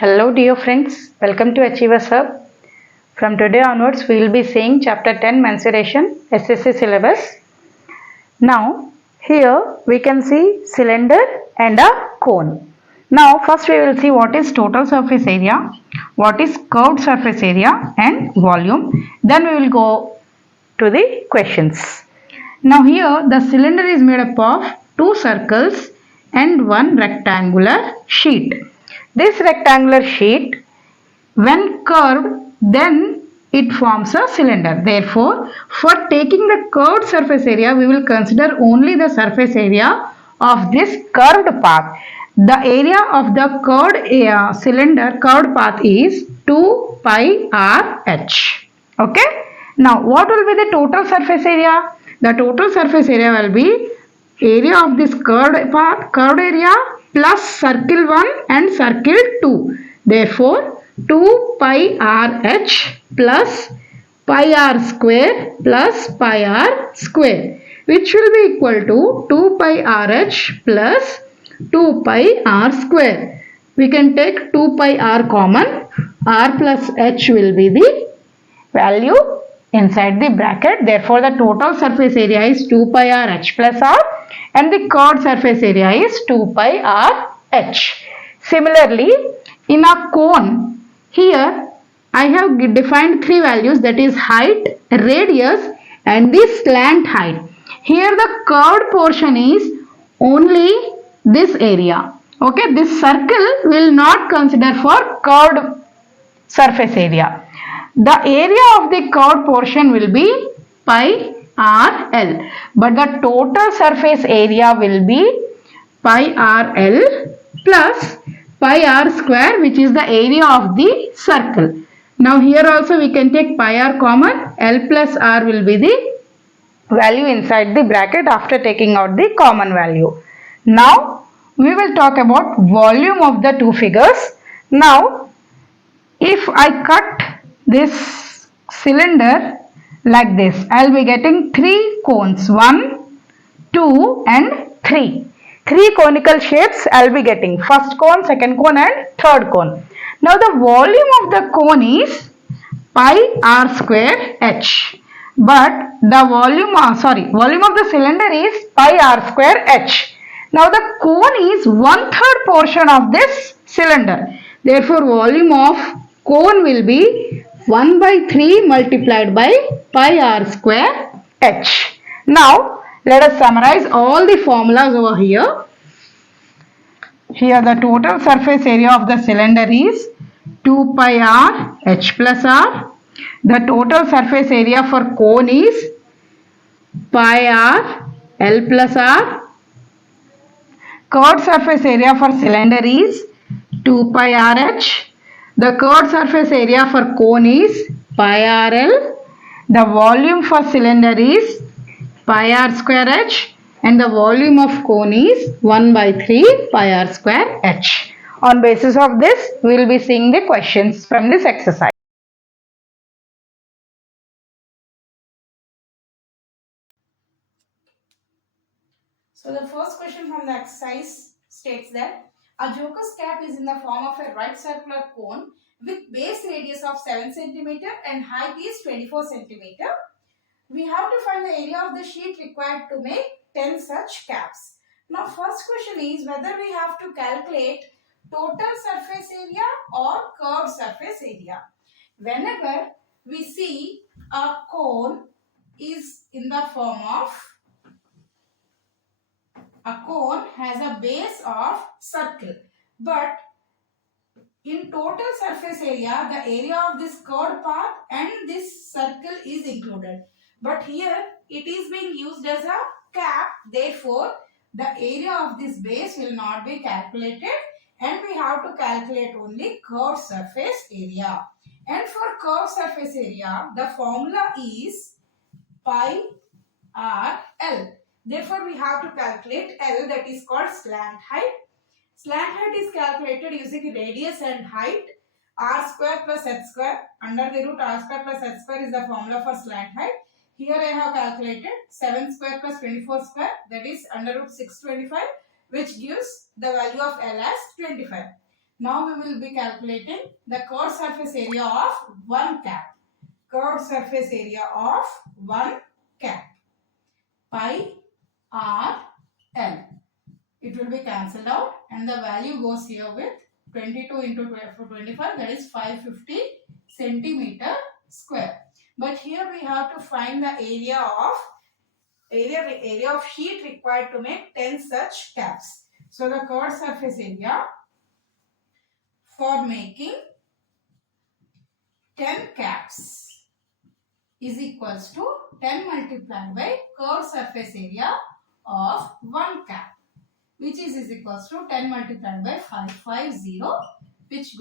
Hello dear friends, welcome to Achievers Hub. From today onwards we will be seeing chapter 10 mensuration SSC syllabus. Now here we can see cylinder and a cone. Now first we will see what is total surface area, what is curved surface area and volume. Then we will go to the questions. Now here the cylinder is made up of two circles and one rectangular sheet. This rectangular sheet when curved then it forms a cylinder. Therefore, for taking the curved surface area we will consider only the surface area of this curved path. The area of the curved cylinder curved path is 2 pi r h. Okay. Now what will be the total surface area? The total surface area will be area of this curved area plus circle 1 and circle 2. Therefore 2 pi r h plus pi r square plus pi r square, which will be equal to 2 pi r h plus 2 pi r square. We can take 2 pi r common. R plus h will be the value inside the bracket. Therefore the total surface area is 2 pi r h plus r and the curved surface area is 2 pi r h. Similarly, in a cone, here I have defined three values, that is height, radius and the slant height. Here the curved portion is only this area. Okay, this circle will not consider for curved surface area. The area of the curved portion will be pi r l, but the total surface area will be pi r l plus pi r square, which is the area of the circle. Now here also we can take pi r common. L plus r will be the value inside the bracket after taking out the common value. Now we will talk about volume of the two figures. Now if I cut this cylinder like this, I will be getting three cones, 1, 2 and 3. Three conical shapes I will be getting, first cone, second cone and third cone. Now the volume of the cone is pi r square h, but the volume of the cylinder is pi r square h. Now the cone is 1/3 portion of this cylinder. Therefore volume of cone will be 1 by 3 multiplied by pi r square h. Now let us summarize all the formulas over here. Here the total surface area of the cylinder is 2 pi r h plus r. The total surface area for cone is pi r l plus r. Curved surface area for cylinder is 2 pi r h. The curved surface area for cone is pi r l. The volume for cylinder is pi r square h and the volume of cone is 1 by 3 pi r square h. On basis of this, we will be seeing the questions from this exercise. So the first question from the exercise states that a joker's cap is in the form of a right circular cone with base radius of 7 cm and height is 24 cm. We have to find the area of the sheet required to make 10 such caps. Now first question is whether we have to calculate total surface area or curved surface area. Whenever we see a cone is in the form of a cone has a base of circle, but in total surface area the area of this curved path and this circle is included, but here it is being used as a cap. Therefore the area of this base will not be calculated and we have to calculate only curved surface area. And for curved surface area the formula is pi r l. Therefore, we have to calculate L, that is called slant height. Slant height is calculated using radius and height. R square plus h square. Under the root r square plus h square is the formula for slant height. Here I have calculated 7 square plus 24 square, that is under root 625, which gives the value of L as 25. Now we will be calculating the curved surface area of one cap. Curved surface area of one cap. Pi r l. It will be cancelled out and the value goes here with 22 into 25, that is 550 centimeter square. But here we have to find the area of sheet required to make 10 such caps. So the curved surface area for making 10 caps is equals to 10 multiplied by curved surface area of one cap, which is equals to 10 multiplied by 550, which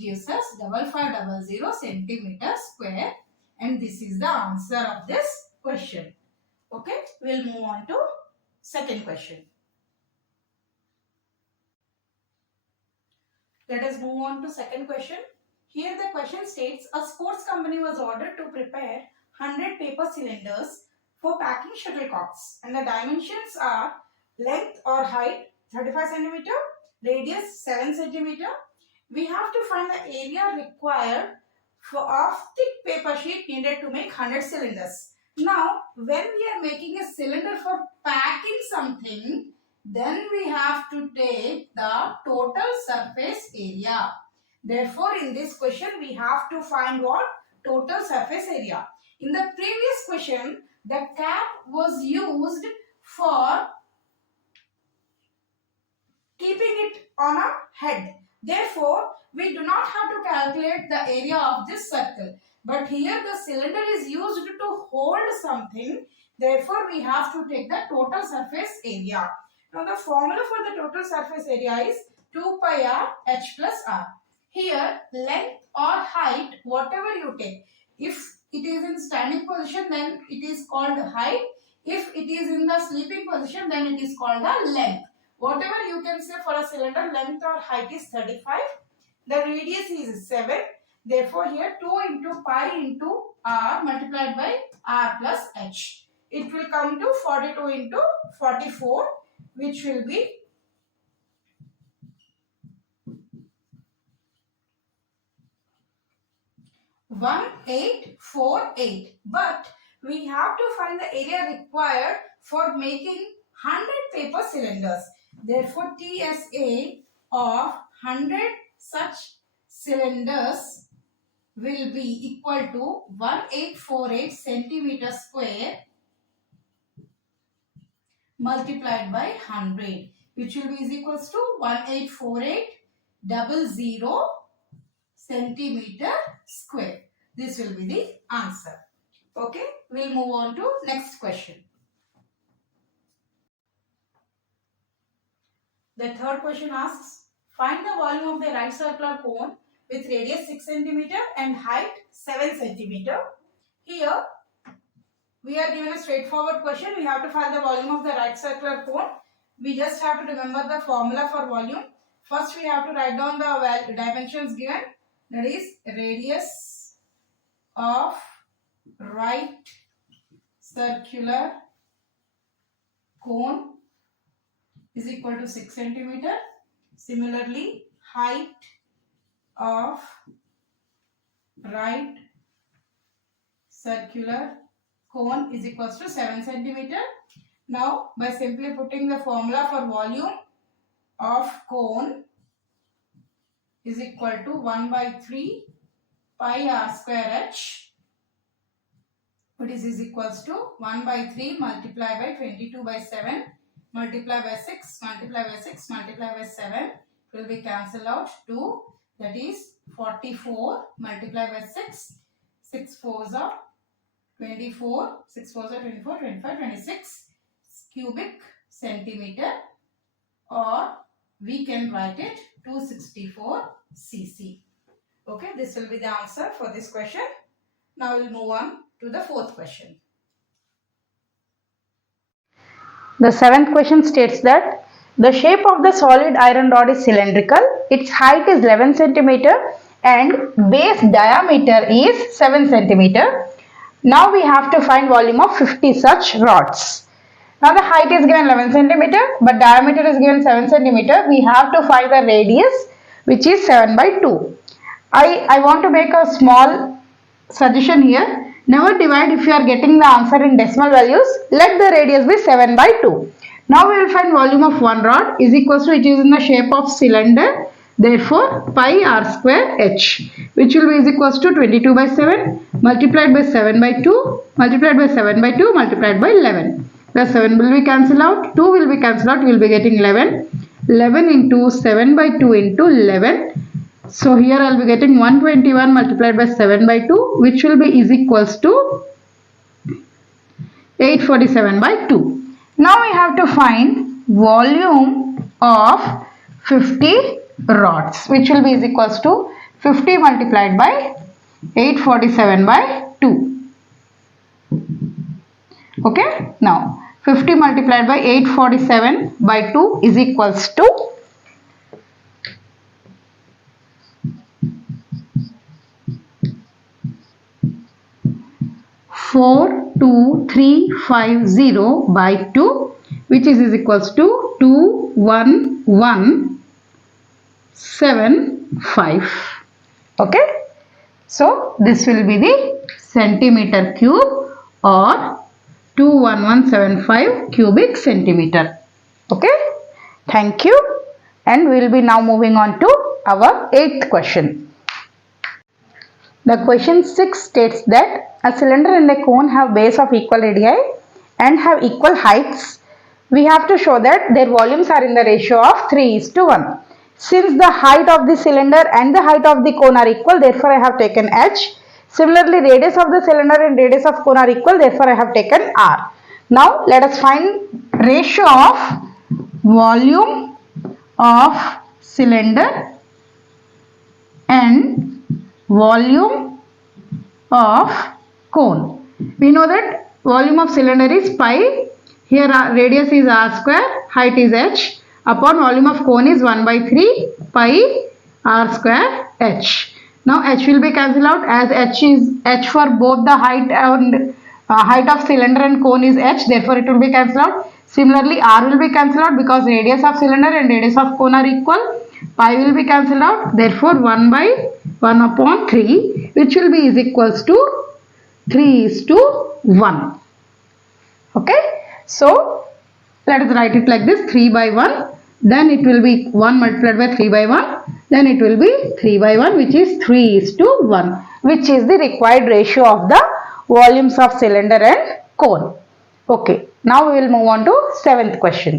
gives us 5500 centimeter square, and this is the answer of this question. Okay, we'll move on to second question. Let us move on to second question. Here the question states a sports company was ordered to prepare 100 paper cylinders for packing shuttlecocks, and the dimensions are length or height 35 centimeter, radius 7 centimeter. We have to find the area required of thick paper sheet needed to make 100 cylinders. Now, when we are making a cylinder for packing something, then we have to take the total surface area. Therefore, in this question, we have to find what? Total surface area. In the previous question, the cap was used for keeping it on a head. Therefore, we do not have to calculate the area of this circle. But here the cylinder is used to hold something. Therefore, we have to take the total surface area. Now, the formula for the total surface area is 2 pi r h plus r. Here, length or height, whatever you take. If it is in standing position, then it is called height. If it is in the sleeping position, then it is called the length. Whatever you can say for a cylinder, length or height is 35. The radius is 7. Therefore, here 2 into pi into r multiplied by r plus h. It will come to 42 into 44, which will be 1848. But we have to find the area required for making 100 paper cylinders. Therefore, TSA of 100 such cylinders will be equal to 1848 centimeter square multiplied by 100, which will be equals to 184800 centimeter square. This will be the answer. Okay, we'll move on to next question. The third question asks, find the volume of the right circular cone with radius 6 cm and height 7 cm. Here, we are given a straightforward question. We have to find the volume of the right circular cone. We just have to remember the formula for volume. First, we have to write down the dimensions given. That is, radius of right circular cone is equal to 6 cm. Similarly, height of right circular cone is equals to 7 cm. Now, by simply putting the formula for volume of cone is equal to 1 by 3 pi r square h, which is equals to 1 by 3 multiplied by 22 by 7 multiply by 6 multiply by 6 multiply by 7 will be cancelled out 2, that is 44 multiplied by 6, 6 4s are 24, 6 4s are 24, 25, 26 cubic centimeter, or we can write it 264 cc. Okay, this will be the answer for this question. Now we'll move on to the fourth question. The seventh question states that the shape of the solid iron rod is cylindrical, its height is 11 cm and base diameter is 7 cm. Now we have to find volume of 50 such rods. Now the height is given 11 cm but diameter is given 7 cm. We have to find the radius which is 7 by 2. I want to make a small suggestion here. Never divide if you are getting the answer in decimal values. Let the radius be 7 by 2. Now we will find volume of one rod is equals to, it is in the shape of cylinder. Therefore, pi r square h, which will be is equals to 22 by 7 multiplied by 7 by 2 multiplied by 7 by 2 multiplied by 11. The 7 will be cancelled out, 2 will be cancelled out, we will be getting 11. 11 into 7 by 2 into 11. So here I will be getting 121 multiplied by 7 by 2, which will be is equals to 847 by 2. Now we have to find volume of 50 rods, which will be is equals to 50 multiplied by 847 by 2. Okay, now 50 multiplied by 847 by 2 is equals to 42350 by 2, which is equals to 21175. Okay, so this will be the centimeter cube or 21175 cubic centimeter. Okay, thank you, and we will be now moving on to our 8th question. The question 6 states that a cylinder and a cone have base of equal radii and have equal heights. We have to show that their volumes are in the ratio of 3:1. Since the height of the cylinder and the height of the cone are equal, therefore I have taken h. Similarly, radius of the cylinder and radius of cone are equal, therefore I have taken r. Now let us find ratio of volume of cylinder and volume of cone. We know that volume of cylinder is pi, here radius is r square, height is h, upon volume of cone is 1 by 3 pi r square h. Now h will be cancelled out, as h for both the height and height of cylinder and cone is h, therefore it will be cancelled out. Similarly, r will be cancelled out because radius of cylinder and radius of cone are equal. Pi will be cancelled out, therefore 1 by 1 upon 3, which will be is equals to 3:1. Okay, so let us write it like this: 3 by 1, then it will be 1 multiplied by 3 by 1, then it will be 3 by 1, which is 3:1, which is the required ratio of the volumes of cylinder and cone. Okay, now we will move on to 7th question.